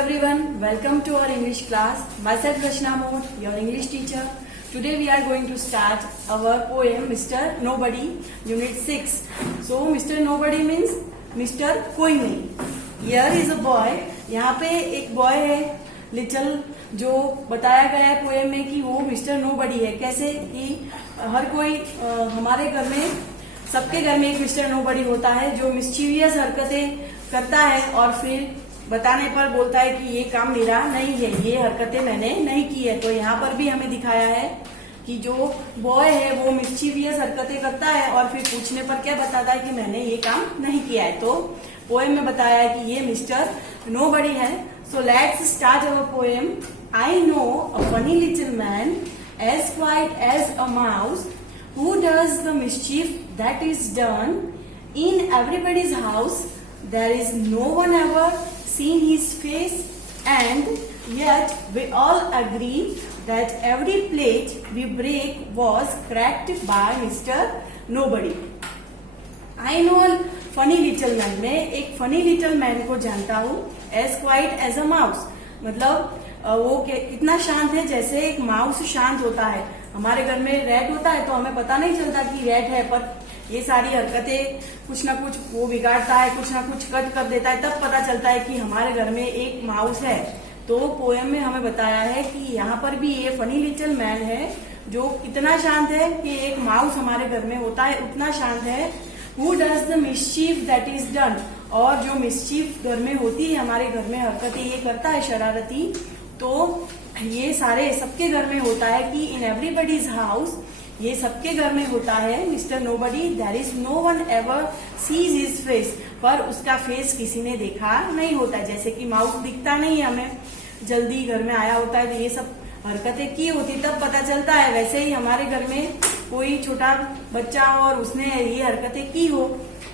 everyone, welcome to our English class. Myself Rachna Mode, your English teacher. Today we are going to start our poem Mr. Nobody, Unit 6. So Mr. Nobody means Mr. कोई नहीं. Here is a boy. यहाँ पे एक boy है little, जो बताया गया है पोएम में कि वो मिस्टर नोबडी है. कैसे कि हर कोई हमारे घर में, सबके घर में एक मिस्टर नोबडी होता है जो मिस्चीवियस हरकतें करता है और फिर बताने पर बोलता है कि ये काम मेरा नहीं है, ये हरकतें मैंने नहीं की है. तो यहाँ पर भी हमें दिखाया है कि जो बॉय है वो मिस्चीवियस हरकतें करता है और फिर पूछने पर क्या बताता है कि मैंने ये काम नहीं किया है. तो पोएम में बताया है कि ये मिस्टर नोबडी है. So let's start our poem. I know a funny little man as quiet as a mouse who does the mischief that is done in everybody's house. There is no one ever seen his face, and yet we all agree that every plate we break was cracked by Mr. Nobody. I know a funny little man. मैं एक funny little man को जानता हूँ. As quiet as a mouse. मतलब वो इतना शांत है जैसे एक माउस शांत होता है. हमारे घर में रैट होता है तो हमें पता नहीं चलता कि रैट है, पर ये सारी हरकतें कुछ ना कुछ वो बिगाड़ता है, कुछ ना कुछ कट कर देता है, तब पता चलता है कि हमारे घर में एक माउस है. तो पोएम में हमें बताया है कि यहाँ पर भी ये फनी लिटिल मैन है जो इतना शांत है कि एक माउस हमारे घर में होता है, उतना शांत है. Who does the mischief that is done. और जो मिस्चीफ घर में होती है, हमारे घर में हरकतें ये करता है शरारती, तो ये सारे सबके घर में होता है कि इन एवरीबडीज हाउस, ये सबके घर में होता है. Mister nobody, there is no one ever sees his face. पर उसका फेस किसी ने देखा नहीं होता. जैसे कि माउस दिखता नहीं है हमें, जल्दी घर में आया होता है तो ये सब हरकतें की होती तब पता चलता है. वैसे ही हमारे घर में कोई छोटा बच्चा हो और उसने ये हरकतें की हो,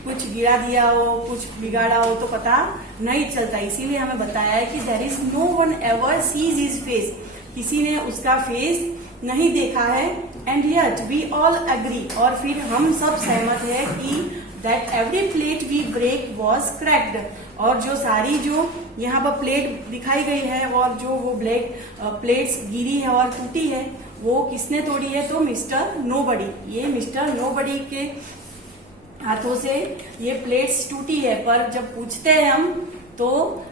कुछ गिरा दिया हो, कुछ बिगाड़ा हो, तो पता नहीं चलता. इसीलिए हमें बताया है कि there is no one ever sees his face. किसी ने उसका फेस नहीं देखा है. And yet we all agree. और फिर हम सब सहमत है कि that every plate we break was cracked. और जो सारी जो यहाँ पर प्लेट दिखाई गई है और जो वो प्लेट्स गिरी है और टूटी है, वो किसने तोड़ी है? तो मिस्टर नोबडी. ये मिस्टर नोबडी के हाथों से ये प्लेट्स टूटी है. पर जब पूछते हैं हम तो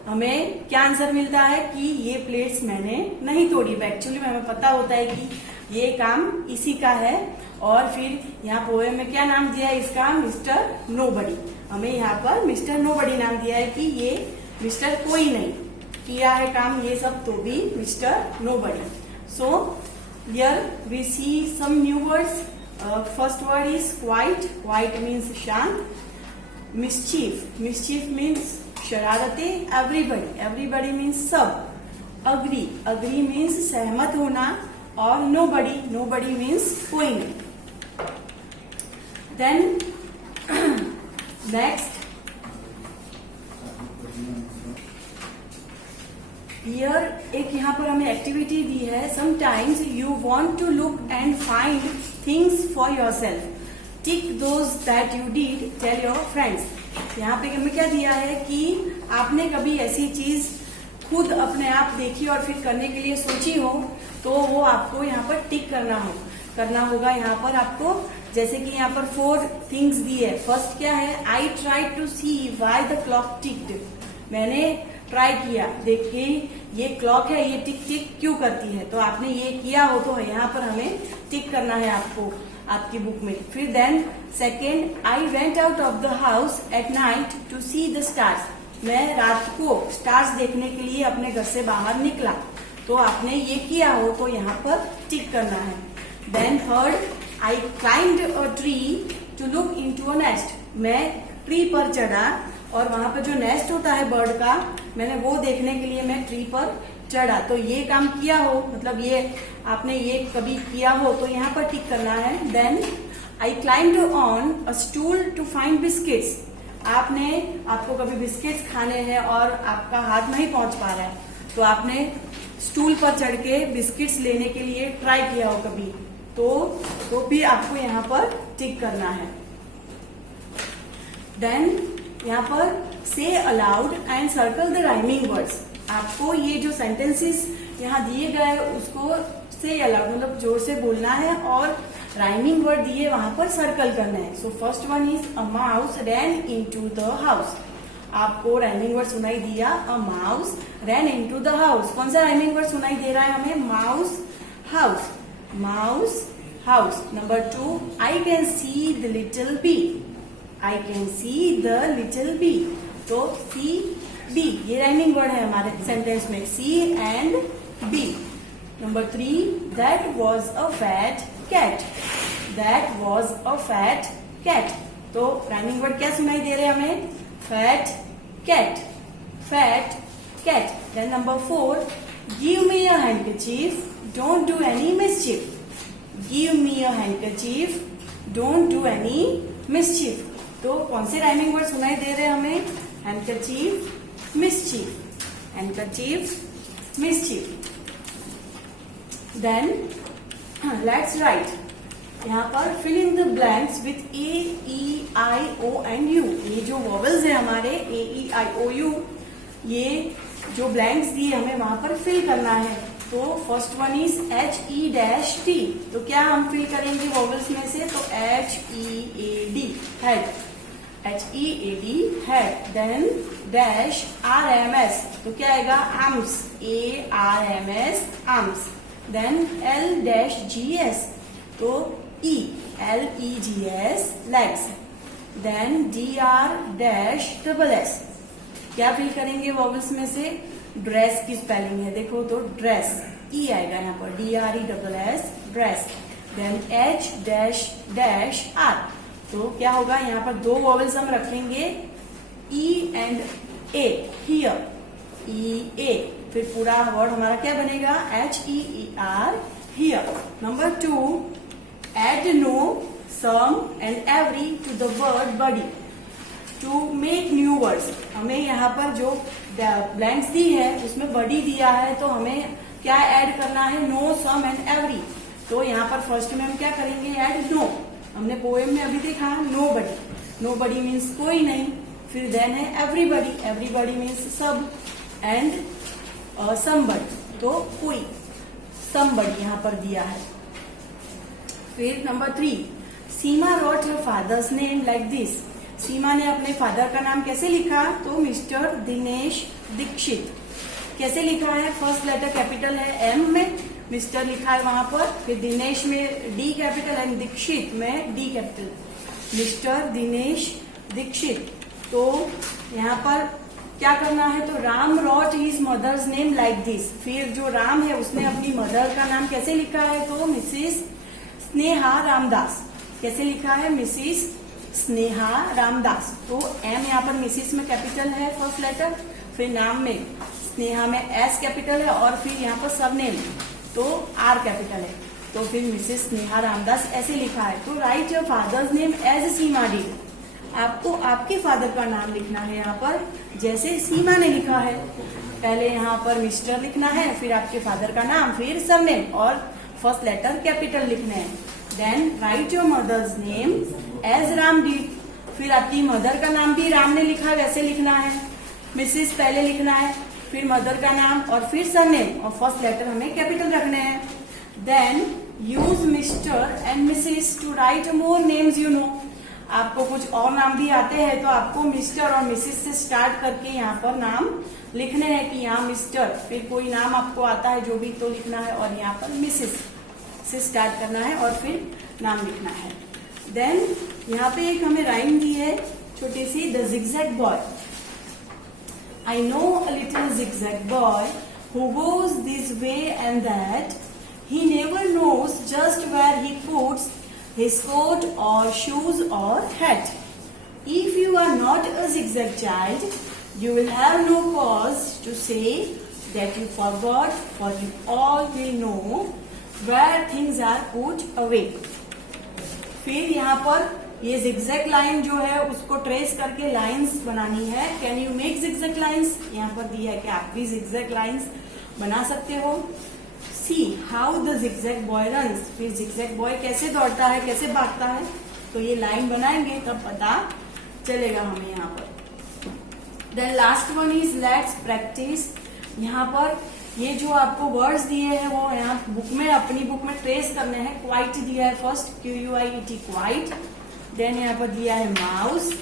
हमें क्या आंसर मिलता है कि ये प्लेट्स मैंने नहीं तोड़ी. एक्चुअली में हमें पता होता है कि ये काम इसी का है. और फिर यहाँ पोएम में क्या नाम दिया है इसका? Mister nobody. हमें यहाँ पर मिस्टर नोबडी नाम दिया है कि ये मिस्टर कोई नहीं किया है काम ये सब, तो भी mister nobody. So here we see some new words. First word is quiet. Quiet means शांत. Mischief. Mischief means शरारते. Everybody. Everybody means सब. Agree. Agree means सहमत होना. और nobody. Nobody means कोई नहीं. Then next. Here एक यहाँ पर हमें एक्टिविटी दी है. Sometimes you want to look and find things for yourself. Tick those that you did. Tell your friends. यहाँ पे हमें क्या दिया है कि आपने कभी ऐसी चीज खुद अपने आप देखी और फिर करने के लिए सोची हो, तो वो आपको यहाँ पर टिक करना होगा. यहाँ पर आपको जैसे कि यहाँ पर 4 थिंग्स दी है. फर्स्ट क्या है? I try to see why the clock ticked. मैंने ट्राई किया, देखिए ये क्लॉक है, ये टिक टिक क्यों करती है. तो आपने ये किया हो तो यहाँ पर हमें टिक करना है आपको आपकी बुक में. फिर then second, I went out of the house at night to see the stars. मैं रात को स्टार्स देखने के लिए अपने घर से बाहर निकला. तो आपने ये किया हो तो यहाँ पर टिक करना है. Then third, I climbed a tree to look into a nest. मैं ट्री पर चढ़ा और वहां पर जो नेस्ट होता है बर्ड का, मैंने वो देखने के लिए मैं ट्री पर चढ़ा. तो ये काम किया हो, मतलब ये आपने ये कभी किया हो तो यहाँ पर टिक करना है. Then I climbed on a stool to find biscuits. आपको कभी बिस्किट्स खाने हैं और आपका हाथ नहीं पहुंच पा रहा है, तो आपने स्टूल पर चढ़ के बिस्किट्स लेने के लिए ट्राई किया हो कभी, तो भी आपको यहाँ पर टिक करना है. देन यहाँ पर से allowed and circle the rhyming words. आपको ये जो सेंटेंसेस यहाँ दिए गए उसको से अलग मतलब जोर से बोलना है और राइमिंग वर्ड दिए वहां पर सर्कल करना है. So first one is a mouse ran into the house. आपको राइमिंग वर्ड सुनाई दिया, a mouse ran into the house. कौन सा राइमिंग वर्ड सुनाई दे रहा है हमें? Mouse house, mouse house. Number 2, I can see the little bee. I can see the little bee. तो सी बी ये राइमिंग वर्ड है हमारे सेंटेंस में, see and bee. Number 3, that was a fat cat. That was a fat cat. तो rhyming word क्या सुनाई दे रहे हैं हमें? Fat cat, fat cat. Then number 4, give me a handkerchief, don't do any mischief. Give me a handkerchief, don't do any mischief. तो कौन से राइमिंग वर्ड सुनाई दे रहे हैं हमें? Handkerchief, mischief, handkerchief, mischief. Then let's write. यहाँ पर fill in the blanks with A, E, I, O and U. ये जो vowels है हमारे A, E, I, O, U, ये जो blanks दिए हमें वहां पर fill करना है. तो first one is H, E, T. तो क्या हम fill करेंगे vowels में से? तो H, E, A, D, head. HEAD head. Then dash RMS. तो क्या आएगा? arms. ARMS arms. Then L dash GS. तो E LEGS legs. Then DR dash SS. क्या फिल करेंगे वॉवल्स में से? ड्रेस की स्पेलिंग है देखो तो ड्रेस, E आएगा यहाँ पर, DRESS dress. Then H dash dash R. तो क्या होगा? यहाँ पर दो वॉवल्स हम रखेंगे E and A, here, EA. फिर पूरा वर्ड हमारा क्या बनेगा? HEER, here. Number 2, add no, some and every to the word body to make new words. हमें यहाँ पर जो ब्लैंक्स दी है उसमें बडी दिया है, तो हमें क्या ऐड करना है? No, some and every. तो यहाँ पर फर्स्ट में हम क्या करेंगे? Add no. हमने पोएम में अभी देखा nobody. Nobody means कोई नहीं. फिर देन है एवरीबडी. एवरीबडी मीन्स सब. एंड समबडी, तो कोई. समबडी यहाँ पर दिया है. फिर number 3, Seema wrote her father's name like this. Seema ने अपने फादर का नाम कैसे लिखा? तो मिस्टर दिनेश दीक्षित. कैसे लिखा है? फर्स्ट लेटर कैपिटल है M में, मिस्टर लिखा है वहां पर. फिर दिनेश में D कैपिटल एंड दीक्षित में D capital. Mister Dinesh Dixit. तो यहाँ पर क्या करना है? तो Ram wrote his mother's name like this. फिर जो राम है उसने अपनी मदर का नाम कैसे लिखा है? तो मिसिस स्नेहा रामदास. कैसे लिखा है? मिसिस स्नेहा रामदास. तो M यहाँ पर मिसिस में कैपिटल है फर्स्ट लेटर. फिर नाम में स्नेहा में S कैपिटल है और फिर यहाँ पर सरनेम तो R कैपिटल है. तो फिर मिसेस स्नेहा रामदास ऐसे लिखा है. तो write your father's name as Seema did. आपको आपके फादर का नाम लिखना है यहाँ पर जैसे सीमा ने लिखा है. पहले यहाँ पर मिस्टर लिखना है, फिर आपके फादर का नाम, फिर सरनेम और फर्स्ट लेटर कैपिटल लिखने हैं. Then write your mother's name as Ram did. फिर आपकी मदर का नाम भी राम ने लिखा है वैसे लिखना है. मिसेस पहले लिखना है, फिर मदर का नाम और फिर सरनेम और फर्स्ट लेटर हमें कैपिटल रखने हैं. Then use mister and Mrs to write more names you know. आपको कुछ और नाम भी आते हैं तो आपको मिस्टर और मिसेस से स्टार्ट करके यहाँ पर नाम लिखने हैं कि यहाँ मिस्टर, फिर कोई नाम आपको आता है जो भी तो लिखना है और यहाँ पर मिसेस से स्टार्ट करना है और फिर नाम लिखना है. देन यहाँ पे एक हमें राइम दी है छोटी सी, the zigzag boy. I know a little zigzag boy who goes this way and that. He never knows just where he puts his coat or shoes or hat. If you are not a zigzag child, you will have no cause to say that you forgot, for you all will know where things are put away. फिर यहाँ पर ये zigzag line जो है उसको trace करके lines बनानी है. Can you make zigzag lines? यहाँ पर दिया है कि आप भी जिगजैग लाइंस बना सकते हो. See how the zigzag boy runs. फिर जिगजैग बॉय कैसे दौड़ता है, कैसे भागता है, तो ये लाइन बनाएंगे तब पता चलेगा हमें यहाँ पर. Then last one is let's practise यहाँ पर ये जो आपको वर्ड्स दिए हैं वो यहाँ बुक में, अपनी बुक में ट्रेस करने हैं। क्वाइट दिया है फर्स्ट, QUIET क्वाइट। देन यहाँ पर दिया है mouse,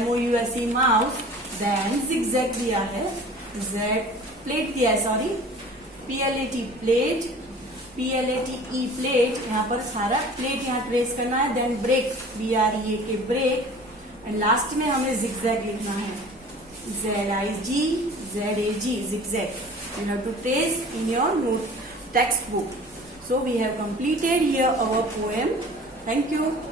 MOUSE mouse. Then zigzag दिया है, प्लेट दिया है, sorry, PLAT plate, PLATE plate. यहाँ पर सारा प्लेट यहाँ ट्रेस करना है। Then break, BREAK break. And last में हमें zigzag लिखना है, ZIGZAG zigzag. You have to trace in your note textbook. So we have completed here our poem. Thank you.